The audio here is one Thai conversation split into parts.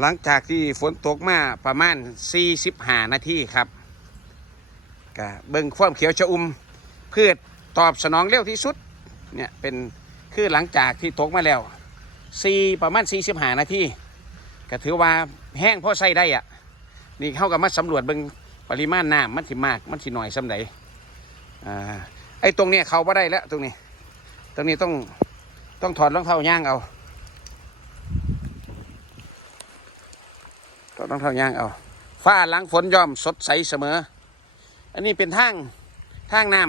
หลังจากที่ฝนตกมาประมาณ 45 นาทีครับก็เบิ่งความเขียวชอุ่มพืชตอบสนองเร็วที่สุดเนี่ยเป็นคือหลังจากที่ตกมาแล้ว4ประมาณ 45 นาทีก็ถือว่าแห้งพอใส่ได้อะนี่เข้ากับมาสำรวจเบิ่งปริมาณน้ำมันสิมากมันสิหน่อยสำใดอ่าไอ้ตรงเนี้ยเขาไ่ได้แล้วตรงนี้ ตรงนี้ต้องต้องถอดรองเท้าย่างเอา ถอดรองเท้ายางเอาฟ้าหลังฝนย่อมสดใสเสมอ อันนี้เป็นทางทางน้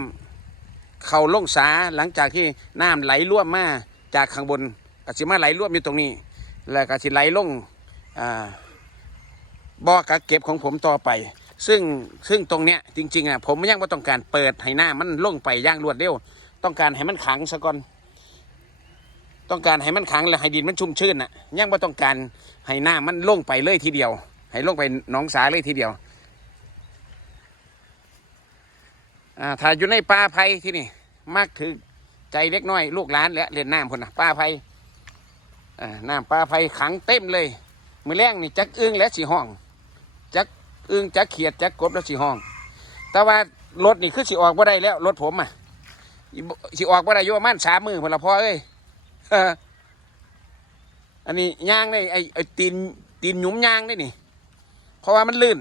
ำเขาล่งสาหลังจากที่น้ำไหลร่วมมาจากข้างบนกสิมาไหลร่วมอยู่ตรงนี้ แล้วกสิไหลลงอ่าบ่อกักเก็บของผมต่อไป ซึ่งซึ่งตรงเนี้ยจริงๆอะผมยังไม่ต้องการเปิดให้น้ำมันลงไปย่างรวดเร็ว ต้องการให้มันขังซะก่อน ต้องการให้มันขังแล้วให้ดินมันชุ่มชื้นน่ะยังไม่ต้องการให้หน้ำมันลงไปเลยทีเดียว ให้ลงไปหนองสาเลยทีเดียวอ่าถ้าอยู่ในป่าไผ่ที่นี่มักถือใจเล็กน้อยลูกหลานและเรียนน้ำคนน่ะป่าไผ่อ่าน้ำป่าไผ่ขังเต็มเลย มือแรงนี่จักอึ้งและสีห้องจักอึ้งจักเขียดจักกบและสีห้อง แต่ว่ารถนี่คือสีออกบ่ได้แล้วรถผมอะอีออกบ่ได้อยู่ประมาณสามมือพละพ่อเอ้ย อันนี้ย่างได้ไอ้ไอ้ตีนตีนหยุมย่างได้นี่ เพราะว่ามันลื่น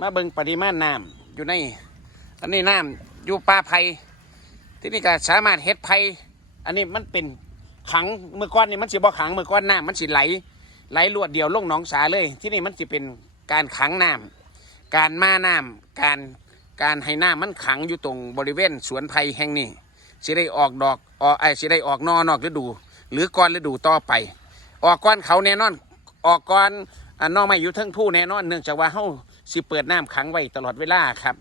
มาเบิ่งปริมาณน้ำอยู่ใน อันนี้น้ำอยู่ป่าไผ่ที่นี่ก็สามารถเฮ็ดไผ่อันนี้มันเป็นขังเมื่อก่อนนี่มันสิบ่ขังเมื่อก่อนน้ำมันสิไหล ไหลรวดเดียวลงหนองสาเลย ที่นี่มันสิเป็นการขังน้ำการมาน้ำการการให้น้ำมันขังอยู่ตรงบริเวณสวนไผ่แห่งนี้ สิได้ออกดอกออกไอ้สิได้ออกนอนอกฤดู หรือก่อนฤดูต่อไป ออกก่อนเขาแน่นอน ออกก่อนนอกไม่อยู่ทั้งผู้แน่นอนเนื่องจากว่าเฮาสิเปิดน้ำขังไว้ตลอดเวลาครับ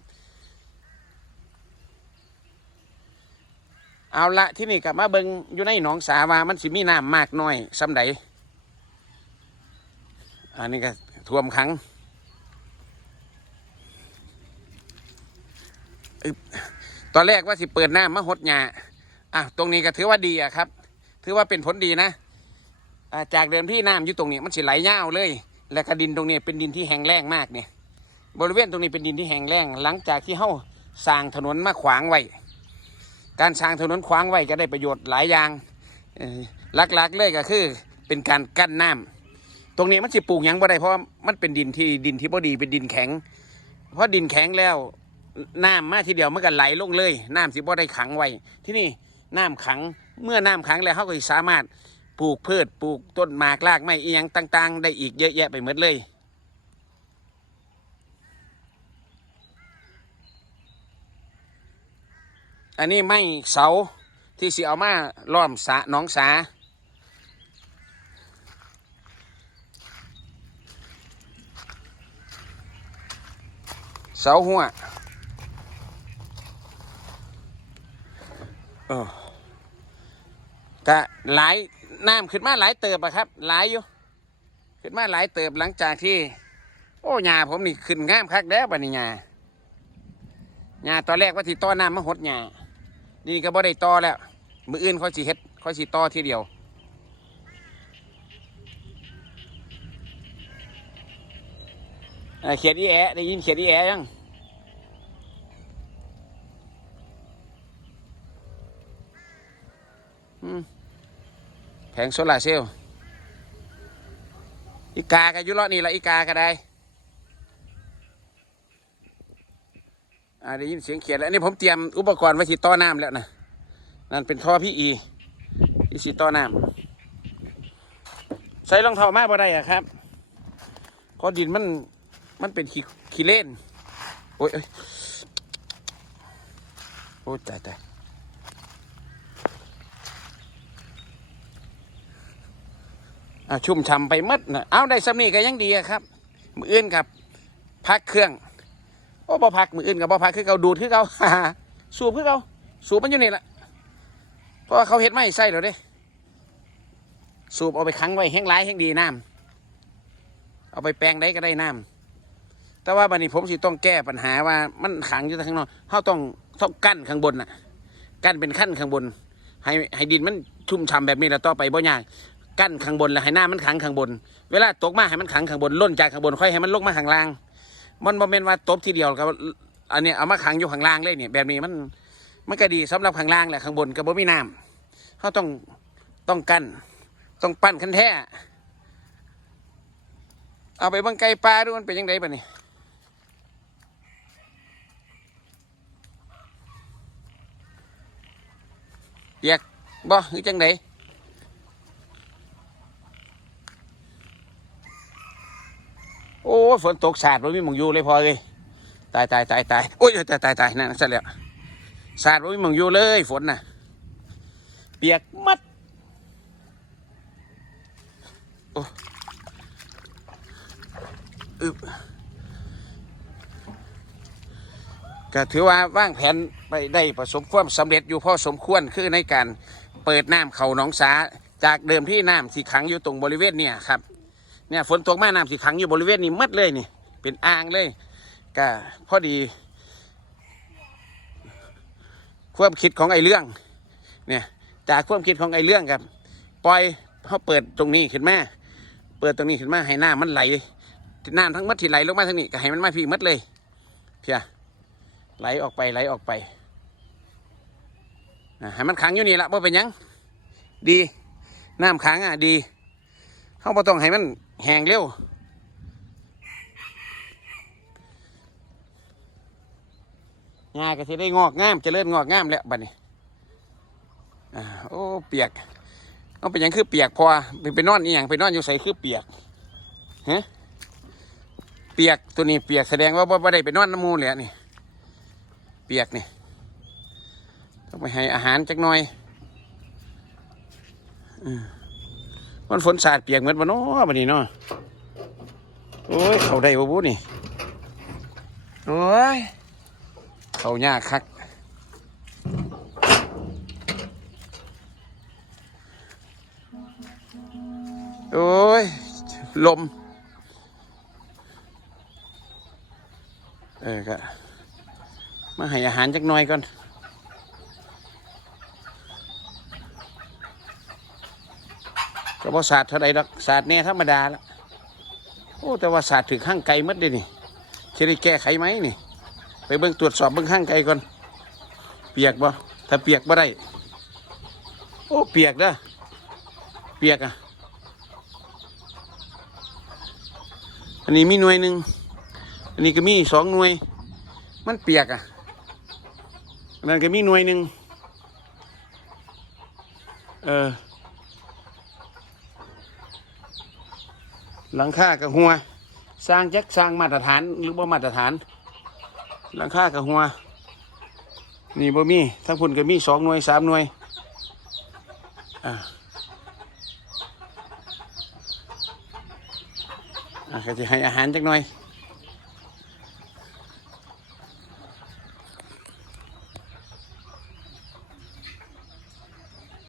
เอาละที่นี่กลับมาเบิงอยู่ในหนองสาวามันสิมีน้ำมากน้อยสำใดอันนี้ก็ท่วมขัง ตอนแรกว่าสิเปิดหน้ามาหดหยาอะตรงนี้ก็ถือว่าดีอะครับ ถือว่าเป็นผลดีนะอ่าจากเดิมที่น้ำอยู่ตรงนี้มันสิไหลยาเลย และกระดินตรงนี้เป็นดินที่แห้งแล้งมากเนี่ย บริเวณตรงนี้เป็นดินที่แห้งแล้งหลังจากที่เฮาสร้างถนนมาขวางไว้ การสร้างถนนขวางไว้ก็ได้ประโยชน์หลายอย่างหลักๆเลยก็คือ เป็นการกั้นน้ำตรงนี้มันสิปลูกยังบ่ได้เพราะมันเป็นดินที่ดินที่บ่ดีเป็นดินแข็ง เพราะดินแข็งแล้ว น้ำมาทีเดียวมันก็ไหลลงเลย น้ำสิบ่ได้ขังไว้ ที่นี่น้ำขังเมื่อน้ำขังแล้วเขาก็สามารถปลูกพืชปลูกต้นหมากรากไม้เอียงต่าง ๆ ได้อีกเยอะแยะไปหมดเลยอันนี้ไม่เสาที่สิเอามาล้อมสาหนองสา เสาหัวเออ กะหลายน้ำขึ้นมาหลายเติบอะครับ หลายอยู่ ขึ้นมาหลายเติบหลังจากที่ โอ้ยาผมนี่ขึ้นงามคักแล้วบัดนี้ยาหญ้าตอนแรกว่าที่ต่อน้ำมาหดหญ้านี่ก็บ่ได้ต่อแล้ว มืออื่นเขาสิเฮ็ดเขาสิต่อทีเดียวเอ่อเขียดอีแอะได้ยินเขียดอีแอะยังอืม แผงโซลาเซลล์อีกากันยุเลาะนี่ละอีกาก็ได้อ่าได้ยินเสียงเขียดแล้วนนี้ผมเตรียมอุปกรณ์ไว้ที่ต่อน้ำแล้วนะนั่นเป็นท่อพี่อีที่สีต่อน้ำใส่รองเท้ามาบ่ได้อะครับเพราะดินมันมันเป็นขี้ขี้เล่นโอ้ยเอ้ยโอ้ยตายตายอะ ชุ่มฉ่ำไปหมดนะเอาได้สำนีก็ยังดีครับมืออื่นครับ พักเครื่องโอ้บ่พักมืออื่นกับบ่พักคือเขาดูดคือเขาสูบคือเขาสูบมันอยู่นี่แหละเพราะว่าเขาเฮ็ดไม่ใส่แล้วเด้สูบเอาไปขังไว้แห้งร้ายแห้งดีน้ำเอาไปแปลงได้ก็ได้น้ำแต่ว่าบัดนี้ผมสิต้องแก้ปัญหาว่ามันขังอยู่ทางนอกเขาต้องต้องกั้นข้างบนน่ะกั้นเป็นขั้นข้างบน ให้ให้ดินมันชุ่มฉ่ำแบบนี้แล้วต่อไปบ่ยาก กั้นข้างบนแล้วให้น้ำมันขังข้างบน เวลาตกมาให้มันขังข้างบนล้นจากข้างบนค่อยให้มันลงมาข้างล่าง มันบ่แม่นว่าตบทีเดียวกับอันนี้เอามาขังอยู่ข้างล่างเลยเนี่ยแบบนี้มันมันก็ดีสำหรับข้างล่างแหละข้างบนก็บ่มีน้ำเขาต้องต้องกั้นต้องปั้นคันแท้เอาไปบังไก่ปลาดูมันเป็นยังไงบ้านี่เปียกบ่หรือจังได โอ้ฝนตกสาดมันมีมองอยู่เลยพอเลยตายตายตายตายโอ้ยตายตายตายนั่นซะแล้วสาดมันมีมองอยู่เลยฝนน่ะ เปียกมัดโอ้อึบก็ถือว่าว่างแผนไปได้ประสบความสำเร็จอยู่พอสมควรคือในการเปิดน้ำเขาหนองสา จากเดิมที่น้ำสี่ขังอยู่ตรงบริเวณเนี่ยครับ เนี่ยฝนตกมาน้ำสีขังอยู่บริเวณนี้มัดเลยนี่ เป็นอ่างเลยก็พอดี ความคิดของไอ้เรื่อง เนี่ย จากความคิดของไอ้เรื่องครับปล่อยเขาเปิดตรงนี้ขึ้นมาเปิดตรงนี้ขึ้นมาให้น้ำมันไหลน้ำทั้งมัดที่ไหลลงมาทางนี้ก็ให้มันมาพี่มัดเลย เพียไหลออกไปไหลออกไปอะให้มันขังอยู่นี่ละว่าเป็นยัง ดี น้ำขังอะดี เขาบ่ต้องให้มัน แห้งเร็ว งาก็จะได้งอกงามจเจริญงอกงามแล้วบัดนี้อ่าโอ้เปียกเอาเป็นยังคือเปียกพอไปไปนอนอีหยังไปนอนอยู่ใส่คือเปียกฮะเปียกตัวนี้เปียกแสดงว่าบ่ได้ไปนอนน้ำมูลเลยนี่เปียกนี่ต้องไปให้อาหารจักหน่อยอืม มันฝนสาดเปียกเหมือนบ่เนาะบัดนี้เนาะโอ้ยเขาได้บ่บุนี่โอ้ยเขายากคักโอ้ย ลม เออก็มาให้อาหารจักหน่อยก่อน ก็บ่ศาสตร์เท่าใดดอกศาสตร์เนี่ยธรรมดาละโอ้แต่ว่าศาสตร์ถึงข้างไกลมัดเลยนี่จะได้แก้ไขไหมนี่ ไปเบิ่งตรวจสอบเบิ่งข้างไกลก่อน เปียกบ่ถ้าเปียกบ่ได้ โอ้เปียกเด้อเปียกอะอันนี้มีหน่วยหนึ่งอันนี้ก็มีสองหน่วย มันเปียกอะอันนั้นก็มีหน่วยหนึ่งเออ หลังคากับหัว สร้างจักสร้างมาตรฐานหรือบ่มาตรฐาน หลังคากับหัว นี่บ่มีทั้งพุ่นก็มีสองหน่วยสามหน่วยอ่าอะก็จะให้อาหารจักหน่อย